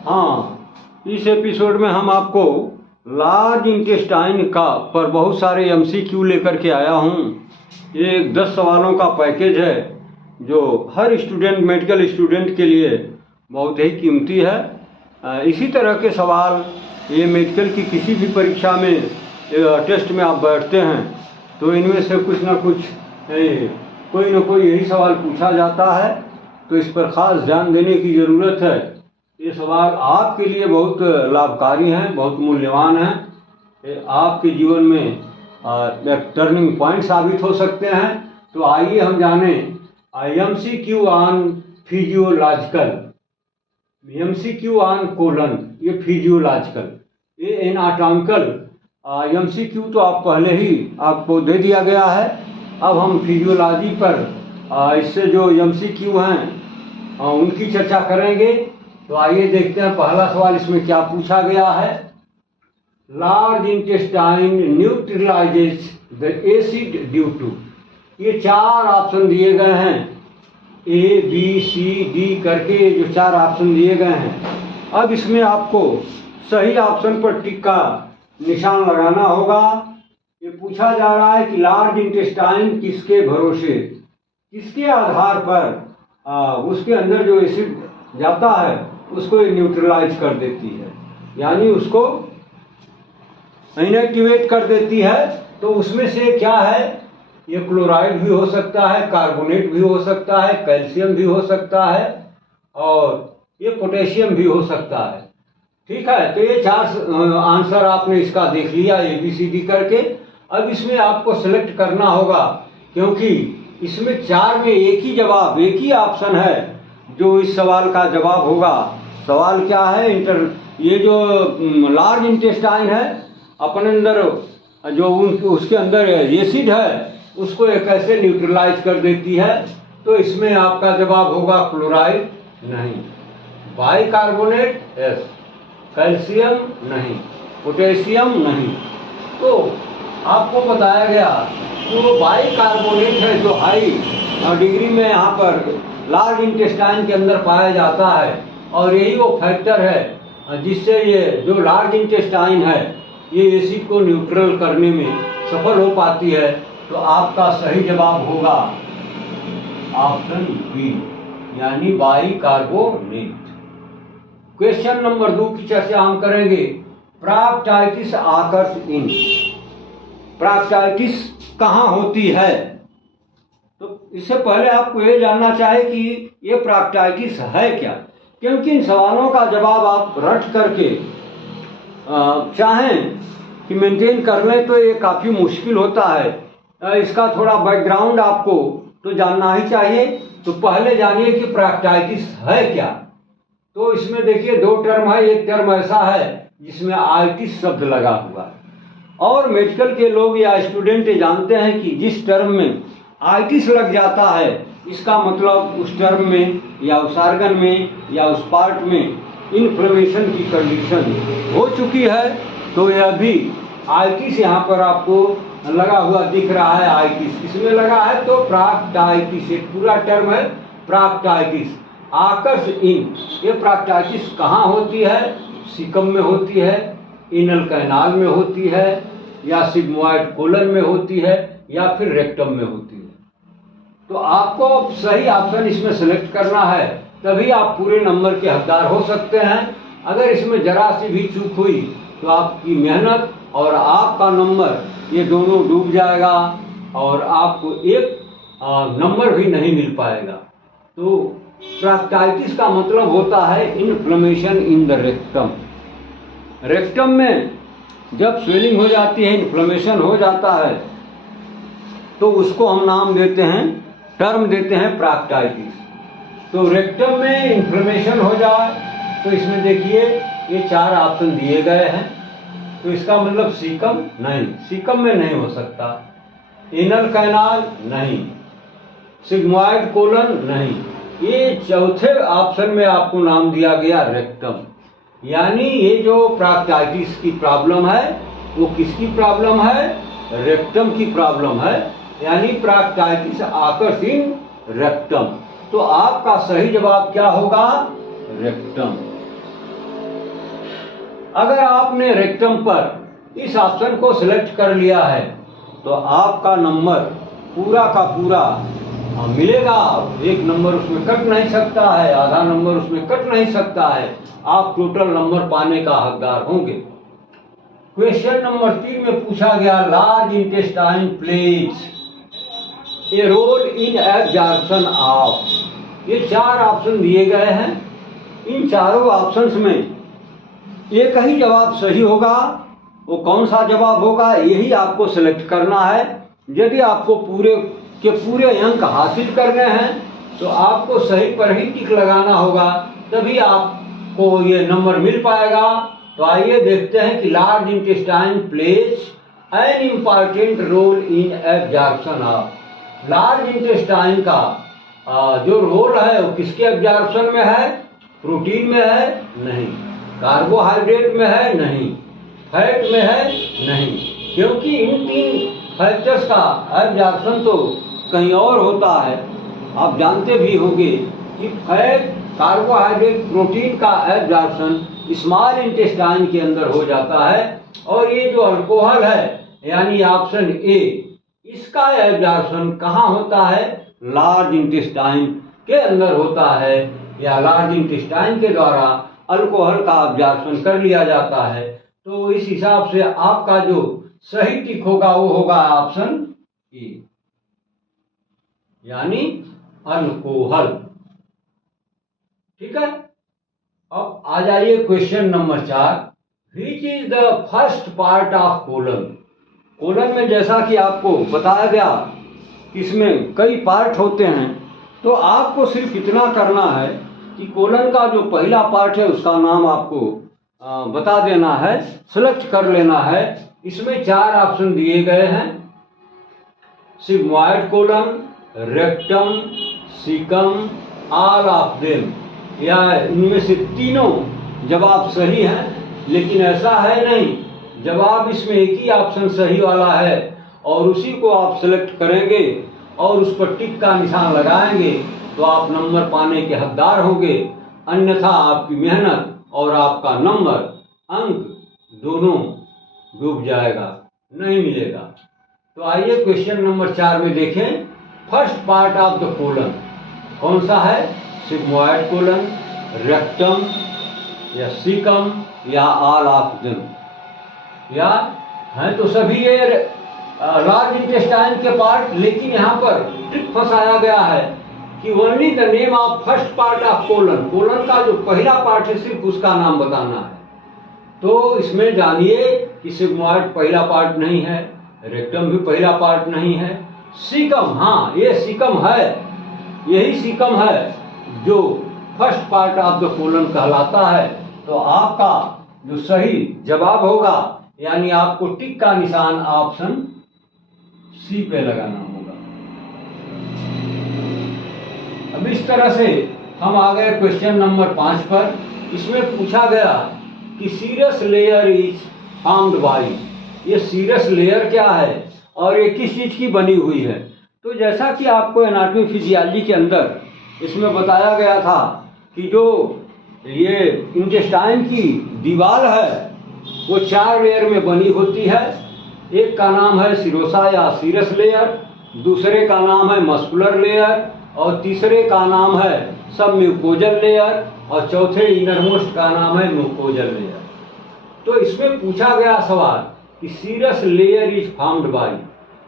हाँ, इस एपिसोड में हम आपको लार्ज इंटेस्टाइन का पर बहुत सारे एमसीक्यू लेकर के आया हूँ। ये 10 सवालों का पैकेज है जो हर स्टूडेंट, मेडिकल स्टूडेंट के लिए बहुत ही कीमती है। इसी तरह के सवाल ये मेडिकल की किसी भी परीक्षा में टेस्ट में आप बैठते हैं तो इनमें से कुछ ना कुछ कोई ना कोई यही सवाल पूछा जाता है, तो इस पर ख़ास ध्यान देने की ज़रूरत है। ये सवाल आपके लिए बहुत लाभकारी हैं, बहुत मूल्यवान हैं। ये आपके जीवन में एक टर्निंग पॉइंट साबित हो सकते हैं। तो आइए हम जाने MCQ on physiological, MCQ on colon, ये फिजियोलॉजिकल, ये एनाटॉमिकल एमसीक्यू तो आप पहले ही आपको दे दिया गया है। अब हम फिजियोलॉजी पर इससे जो एमसीक्यू हैं उनकी चर्चा करेंगे। तो आइए देखते हैं पहला सवाल इसमें क्या पूछा गया है। Large intestine neutralises the acid due to, ये 4 ऑप्शन दिए गए हैं, ए बी सी डी करके जो 4 ऑप्शन दिए गए हैं। अब इसमें आपको सही ऑप्शन पर टिक का निशान लगाना होगा। ये पूछा जा रहा है कि लार्ज इंटेस्टाइन किसके भरोसे, किसके आधार पर उसके अंदर जो एसिड जाता है उसको न्यूट्रलाइज कर देती है, यानी उसको इनएक्टिवेट कर देती है। तो उसमें से क्या है, ये क्लोराइड भी हो सकता है, कार्बोनेट भी हो सकता है, कैल्शियम भी हो सकता है और ये पोटेशियम भी हो सकता है। ठीक है, तो ये 4 आंसर आपने इसका देख लिया ABCD करके। अब इसमें आपको सेलेक्ट करना होगा, क्योंकि इसमें 4 में एक ही जवाब, एक ही ऑप्शन है जो इस सवाल का जवाब होगा। सवाल क्या है, ये जो लार्ज इंटेस्टाइन है अपने अंदर जो उसके अंदर एसिड है उसको ये कैसे न्यूट्रलाइज कर देती है। तो इसमें आपका जवाब होगा क्लोराइड नहीं, बाइकार्बोनेट यस, कैल्शियम नहीं, पोटेशियम नहीं। तो आपको बताया गया कि वो बाइकार्बोनेट है जो हाई डिग्री में यहाँ पर लार्ज इंटेस्टाइन के अंदर पाया जाता है, और यही वो फैक्टर है जिससे ये जो लार्ज इंटेस्टाइन है ये एसिड को न्यूट्रल करने में सफल हो पाती है। तो आपका सही जवाब होगा ऑप्शन बी, यानी बाइकार्बोनेट। क्वेश्चन नंबर 2 की चर्चा हम करेंगे। प्रॉक्टाइटिस आकर्स इन, प्रॉक्टाइटिस कहाँ होती है। तो इससे पहले आपको ये जानना चाहिए कि ये प्रॉक्टाइटिस है क्या, क्योंकि इन सवालों का जवाब आप रट करके चाहें कि मेंटेन कर लें तो ये काफ़ी मुश्किल होता है। इसका थोड़ा बैकग्राउंड आपको तो जानना ही चाहिए। तो पहले जानिए कि प्रॉक्टाइटिस है क्या। तो इसमें देखिए 2 टर्म है। एक टर्म ऐसा है जिसमें आइटिस शब्द लगा हुआ है, और मेडिकल के लोग या स्टूडेंट जानते हैं कि जिस टर्म में आइटिस लग जाता है इसका मतलब उस टर्म में या उस ऑर्गन में या उस पार्ट में इन्फ्लेमेशन की कंडीशन हो चुकी है। तो यह भी आइटिस यहाँ पर आपको लगा हुआ दिख रहा है। आइटिस किसमें लगा है, तो प्रॉक्टाइटिस, एक पूरा टर्म है प्रॉक्टाइटिस। आकर्ष इन, ये प्रॉक्टाइटिस कहाँ होती है, सीकम में होती है, एनल कैनाल में होती है, या सिग्मोइड कोलन में होती है, या फिर रेक्टम में होती है। तो आपको सही ऑप्शन इसमें सेलेक्ट करना है, तभी आप पूरे नंबर के हकदार हो सकते हैं। अगर इसमें जरा सी भी चूक हुई तो आपकी मेहनत और आपका नंबर ये दोनों डूब जाएगा और आपको एक नंबर भी नहीं मिल पाएगा। तो प्रॉक्टाइटिस का मतलब होता है inflammation in the rectum. Rectum में जब स्वेलिंग हो जाती है, इन्फ्लेमेशन हो जाता है, तो उसको हम नाम देते हैं, टर्म देते हैं प्रॉक्टाइटिस। तो रेक्टम में इन्फ्लेमेशन हो जाए तो इसमें देखिए ये 4 ऑप्शन दिए गए हैं। तो इसका मतलब सीकम नहीं, सीकम में नहीं हो सकता, एनल कैनाल नहीं, सिग्मोइड कोलन नहीं। ये चौथे ऑप्शन में आपको नाम दिया गया रेक्टम। यानी ये जो प्रॉक्टाइटिस की प्रॉब्लम है वो किसकी प्रॉब्लम है, रेक्टम की प्रॉब्लम है, यानी प्रॉक्टाइटिस आकर्स इन रेक्टम। तो आपका सही जवाब क्या होगा, रेक्टम। अगर आपने रेक्टम पर इस ऑप्शन को सिलेक्ट कर लिया है तो आपका नंबर पूरा का पूरा मिलेगा। एक नंबर उसमें कट नहीं सकता है, आधा नंबर उसमें कट नहीं सकता है। आप टोटल नंबर पाने का हकदार होंगे। क्वेश्चन नंबर 3 में पूछा गया, large intestine plays a role in absorption of. ये 4 ऑप्शन दिए गए हैं। इन चारों ऑप्शंस में एक ही जवाब सही होगा। वो कौन सा जवाब होगा यही आपको सिलेक्ट करना है। यदि आपको पूरे के पूरे अंक हासिल करने हैं तो आपको सही पर ही टिक लगाना होगा, तभी आपको ये नंबर मिल पाएगा। तो आइए देखते हैं कि large intestine plays an important role in absorption of. Large intestine का जो रोल है वो किसके एब्जॉर्प्शन में है? प्रोटीन में है? नहीं। कार्बोहाइड्रेट में है? नहीं। फैट में है? नहीं। क्योंकि इन 3 फैक्टर्स का एब्जॉर्प्शन तो कहीं और होता है। आप जानते भी होंगे कि फैट, कार्बोहाइड्रेट, प्रोटीन का एब्जॉर्प्शन स्मॉल इंटेस्टाइन के अंदर हो जाता है। और ये जो अल्कोहल है यानी ऑप्शन ए, इसका एब्जॉर्प्शन कहाँ होता है? लार्ज इंटेस्टाइन के अंदर होता है, या लार्ज इंटेस्टाइन के द्वारा अल्कोहल का एब्जॉर्प्शन कर लिया जाता है। तो इस हिसाब से आपका जो सही टिक होगा वो होगा ऑप्शन ए, यानी अल्कोहल। ठीक है। अब आ जाइए question number 4, which is the first part of colon. Colon में जैसा कि आपको बताया गया कि इसमें कई पार्ट होते हैं, तो आपको सिर्फ इतना करना है कि कोलन का जो पहला पार्ट है उसका नाम आपको बता देना है, सिलेक्ट कर लेना है। इसमें 4 ऑप्शन दिए गए हैं, sigmoid colon, rectum, caecum, all of them, या इनमें से तीनों जवाब सही हैं। लेकिन ऐसा है नहीं, जवाब इसमें एक ही ऑप्शन सही वाला है और उसी को आप सिलेक्ट करेंगे और उस पर टिक का निशान लगाएंगे तो आप नंबर पाने के हकदार होंगे। अन्यथा आपकी मेहनत और आपका नंबर, अंक दोनों डूब जाएगा, नहीं मिलेगा। तो आइए क्वेश्चन नंबर 4 में देखें, first part of the colon कौन सा है? सिग्मॉइड कोलन, रेक्टम, या सीकम, या ऑल ऑफ देम। या हैं तो सभी ये लार्ज इंटेस्टाइन के पार्ट, लेकिन यहाँ पर ट्रिक फंसाया गया है कि only the name of first part of colon. Colon का जो पहला पार्ट है सिर्फ उसका नाम बताना है। तो इसमें जानिए कि सिग्मॉइड पहला पार्ट नहीं है, रेक्टम भी पहला पार्ट नहीं है, सीकम, हाँ ये सीकम है, यही सीकम है जो first part of the colon कहलाता है। तो आपका जो सही जवाब होगा, यानी आपको टिक का निशान ऑप्शन सी पे लगाना होगा। अब इस तरह से हम आ गए क्वेश्चन नंबर 5 पर। इसमें पूछा गया कि serous layer is formed by. ये सीरस लेयर क्या है और ये किस चीज की बनी हुई है? तो जैसा कि आपको एनाटॉमी फिजियोलॉजी के अंदर इसमें बताया गया था कि जो ये इंटेस्टाइन की दीवार है वो 4 लेयर में बनी होती है। एक का नाम है सिरोसा या सीरस लेयर, दूसरे का नाम है मस्कुलर लेयर, और तीसरे का नाम है सब म्यूकोजल लेयर, और चौथे इनरमोस्ट का नाम है म्यूकोजल लेयर। तो इसमें पूछा गया सवाल कि serous layer is formed by.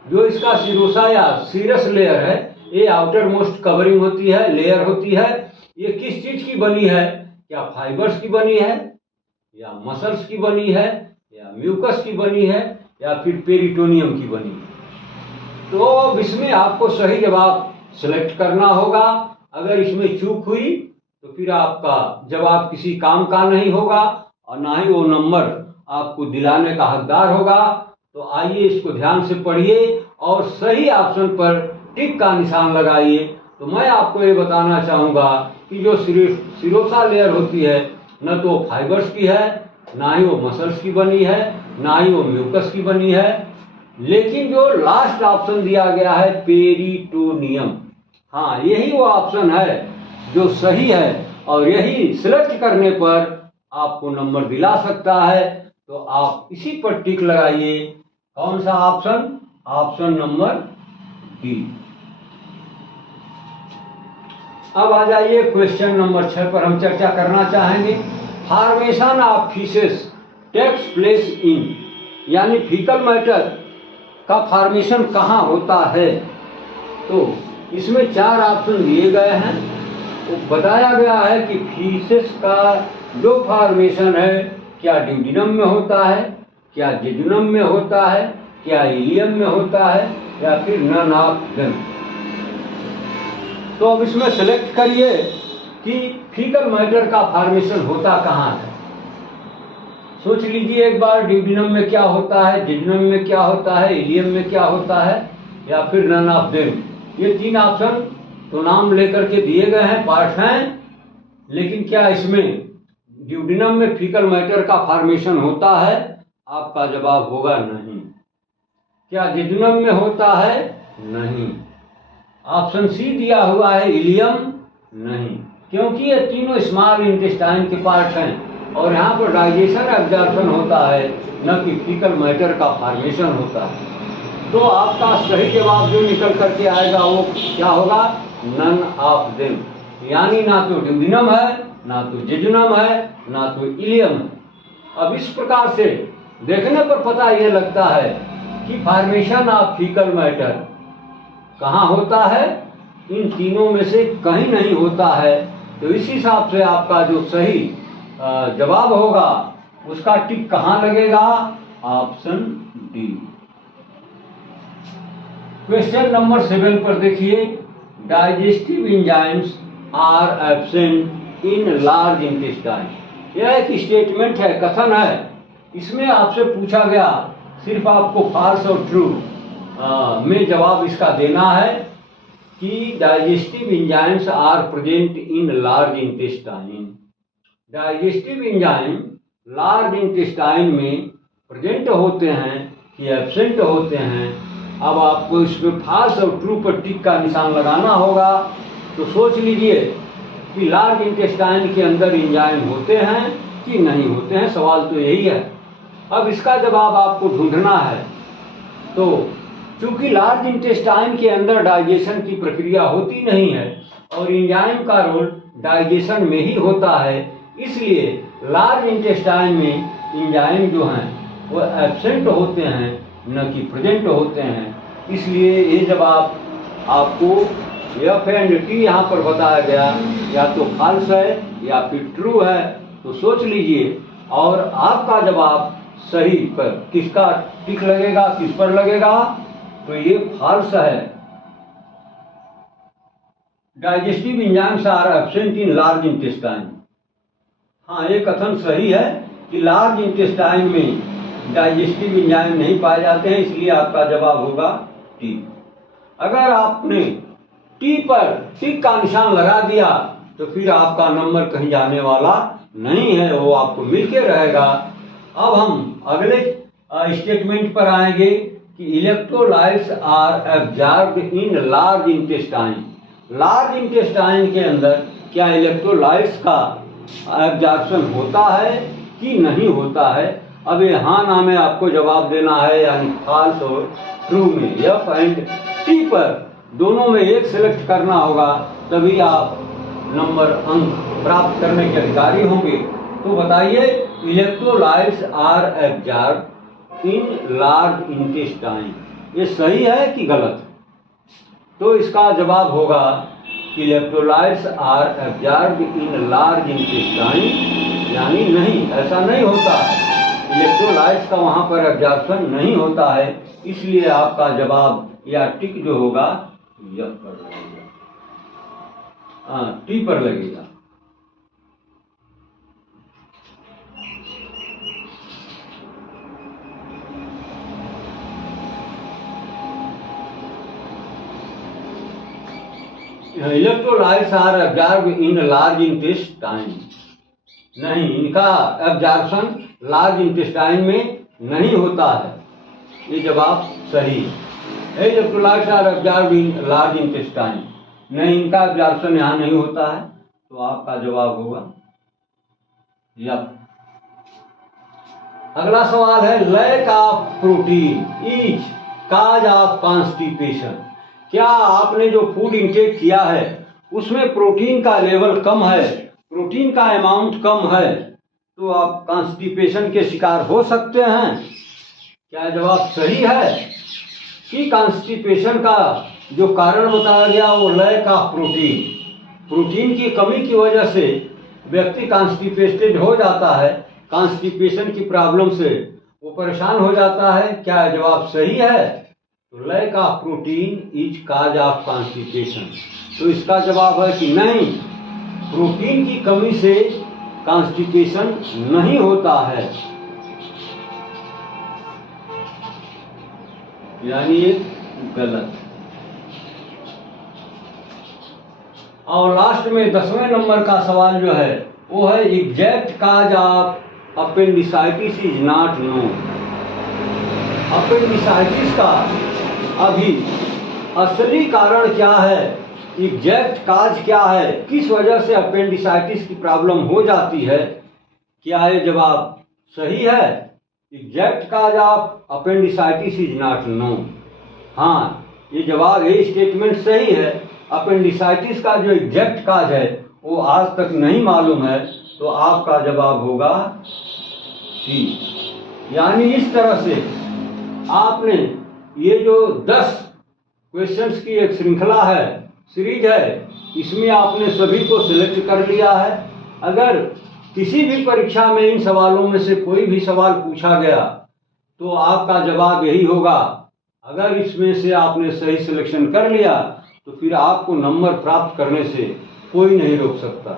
जो इसका सिरोसा या सीरस लेयर है, ये आउटर मोस्ट कवरिंग होती है, लेयर होती है। ये किस चीज की बनी है? क्या फाइबर्स की बनी है, या मसल्स की बनी है, या म्यूकस की बनी है, या फिर पेरिटोनियम की बनी है? तो इसमें आपको सही जवाब सिलेक्ट करना होगा। अगर इसमें चूक हुई तो फिर आपका जवाब किसी काम का नहीं होगा और ना ही वो नंबर आपको दिलाने का हकदार होगा। तो आइए इसको ध्यान से पढ़िए और सही ऑप्शन पर टिक का निशान लगाइए। तो मैं आपको ये बताना चाहूँगा कि जो सिरोसा लेयर होती है न तो वो फाइबर्स की है, ना ही वो मसल्स की बनी है, ना ही वो म्यूकस की बनी है, लेकिन जो लास्ट ऑप्शन दिया गया है पेरिटोनियम, हाँ यही वो ऑप्शन है जो सही है। और यही सिलेक्ट करने पर आपको नंबर दिला सकता है, तो आप इसी पर टिक लगाइए। कौन सा ऑप्शन? Option number D. अब आ जाइए क्वेश्चन नंबर 6 पर हम चर्चा करना चाहेंगे। Formation of faeces takes place in, यानी फीकल मैटर का फॉर्मेशन कहाँ होता है। तो इसमें 4 ऑप्शन दिए गए हैं। तो बताया गया है कि फीसेस का जो फॉर्मेशन है, क्या ड्यूडिनम में होता है, क्या जेजुनम में होता है, क्या इलियम में होता है, या फिर नन ऑफ देम। तो अब इसमें सेलेक्ट करिए कि फीकल मैटर का फॉर्मेशन होता कहाँ है। सोच लीजिए एक बार, ड्यूडिनम में क्या होता है, जेजुनम में क्या होता है, इलियम में क्या होता है, या फिर नन ऑफ देम। ये 3 ऑप्शन तो नाम लेकर के दिए गए हैं, पार्ट हैं, लेकिन क्या इसमें ड्यूडिनम में फीकल मैटर का फॉर्मेशन होता है? आपका जवाब होगा नहीं। क्या जेजुनम में होता है? नहीं। ऑप्शन सी दिया हुआ है इलियम, नहीं, क्योंकि ये तीनों स्मॉल इंटेस्टाइन के पार्ट हैं और यहाँ पर डाइजेशन एब्जॉर्प्शन होता है, न कि फीकल मैटर का फॉर्मेशन होता है। तो आपका सही जवाब जो निकल करके आएगा वो क्या होगा? नन ऑफ देम, यानी ना तो ड्यूडिनम है, ना तो जेजुनम है, ना तो इलियम है। अब इस प्रकार से देखने पर पता यह लगता है कि फॉर्मेशन ऑफ फीकल मैटर कहाँ होता है? इन तीनों में से कहीं नहीं होता है। तो इस हिसाब से आपका जो सही जवाब होगा उसका टिक कहाँ लगेगा? Option D. क्वेश्चन नंबर 7 पर देखिए, digestive enzymes are absent in large intestine. यह एक स्टेटमेंट है, कथन है। इसमें आपसे पूछा गया, सिर्फ आपको फॉल्स और ट्रू में जवाब इसका देना है कि digestive enzymes are present in large intestine. Digestive enzyme large intestine में प्रेजेंट होते हैं कि एब्सेंट होते हैं। अब आपको इसमें फॉल्स और ट्रू पर टिक का निशान लगाना होगा। तो सोच लीजिए कि लार्ज इंटेस्टाइन के अंदर एंजाइम होते हैं कि नहीं होते हैं, सवाल तो यही है। अब इसका जवाब आपको ढूंढना है। तो चूंकि लार्ज इंटेस्टाइन के अंदर डाइजेशन की प्रक्रिया होती नहीं है और एंजाइम का रोल डाइजेशन में ही होता है, इसलिए लार्ज इंटेस्टाइन में एंजाइम जो हैं वो एब्सेंट होते हैं, न कि प्रेजेंट होते हैं। इसलिए ये जवाब आपको एफ एंड टी यहाँ पर बताया गया, या तो फॉल्स है या फिर ट्रू है। तो सोच लीजिए और आपका जवाब सही पर किसका टिक लगेगा, किस पर लगेगा? तो ये फॉल्स है। Digestive enzymes are absent in large intestine. हाँ, ये कथन सही है कि लार्ज इंटेस्टाइन में डाइजेस्टिव एंजाइम नहीं पाए जाते हैं, इसलिए आपका जवाब होगा टी। अगर आपने टी पर टिक का निशान लगा दिया तो फिर आपका नंबर कहीं जाने वाला नहीं है, वो आपको मिलके रहेगा। अब हम अगले स्टेटमेंट पर आएंगे कि electrolytes are absorbed in large intestine. Large intestine के अंदर क्या इलेक्ट्रोलाइट्स का एब्जॉर्प्शन होता है कि नहीं होता है? अब ये हाँ ना में आपको जवाब देना है, यानी फॉल्स और ट्रू में एफ एंड टी पर दोनों में एक सेलेक्ट करना होगा, तभी आप नंबर अंक प्राप्त करने के अधिकारी होंगे। तो बताइए, electrolytes are absorbed in large intestine, ये सही है कि गलत? तो इसका जवाब होगा electrolytes are absorbed in large intestine, यानी नहीं, ऐसा नहीं होता है। इलेक्ट्रोलाइट्स का वहां पर एब्जॉर्प्शन नहीं होता है, इसलिए आपका जवाब या टिक जो होगा यह पर लगेगा, टी पर लगेगा। Electrolytes are absorbed in large intestine, नहीं, इनका एब्जॉर्प्शन लार्ज इंटेस्टाइन में नहीं होता है, ये जवाब सही है। Electrolytes are absorbed in large intestine, नहीं, इनका एब्जॉर्प्शन यहाँ नहीं होता है, तो आपका जवाब होगा यप। अगला सवाल है lack of protein is cause of constipation. क्या आपने जो फूड इंटेक किया है उसमें प्रोटीन का लेवल कम है, प्रोटीन का अमाउंट कम है, तो आप कॉन्स्टिपेशन के शिकार हो सकते हैं। क्या जवाब सही है कि कॉन्स्टिपेशन का जो कारण बताया गया वो लैक ऑफ प्रोटीन, प्रोटीन की कमी की वजह से व्यक्ति कॉन्स्टिपेटेड हो जाता है, कॉन्स्टिपेशन की प्रॉब्लम से वो परेशान हो जाता है। क्या जवाब सही है? तो lack of protein is cause of constipation. तो इसका जवाब है कि नहीं, प्रोटीन की कमी से कॉन्स्टिपेशन नहीं होता है, यानी ये गलत। और लास्ट में 10वें नंबर का सवाल जो है वो है exact cause of appendicitis is not known. Appendicitis का अभी असली कारण क्या है, एग्जैक्ट काज क्या है, किस वजह से अपेंडिसाइटिस की प्रॉब्लम हो जाती है, क्या ये जवाब सही है? Exact cause of appendicitis is not known. हाँ, ये जवाब, ये स्टेटमेंट सही है। अपेंडिसाइटिस का जो एग्जैक्ट काज है वो आज तक नहीं मालूम है, तो आपका जवाब होगा सी। यानी इस तरह से आपने ये जो 10 क्वेश्चंस की एक श्रृंखला है, सीरीज है, इसमें आपने सभी को सिलेक्ट कर लिया है। अगर किसी भी परीक्षा में इन सवालों में से कोई भी सवाल पूछा गया तो आपका जवाब यही होगा। अगर इसमें से आपने सही सिलेक्शन कर लिया तो फिर आपको नंबर प्राप्त करने से कोई नहीं रोक सकता।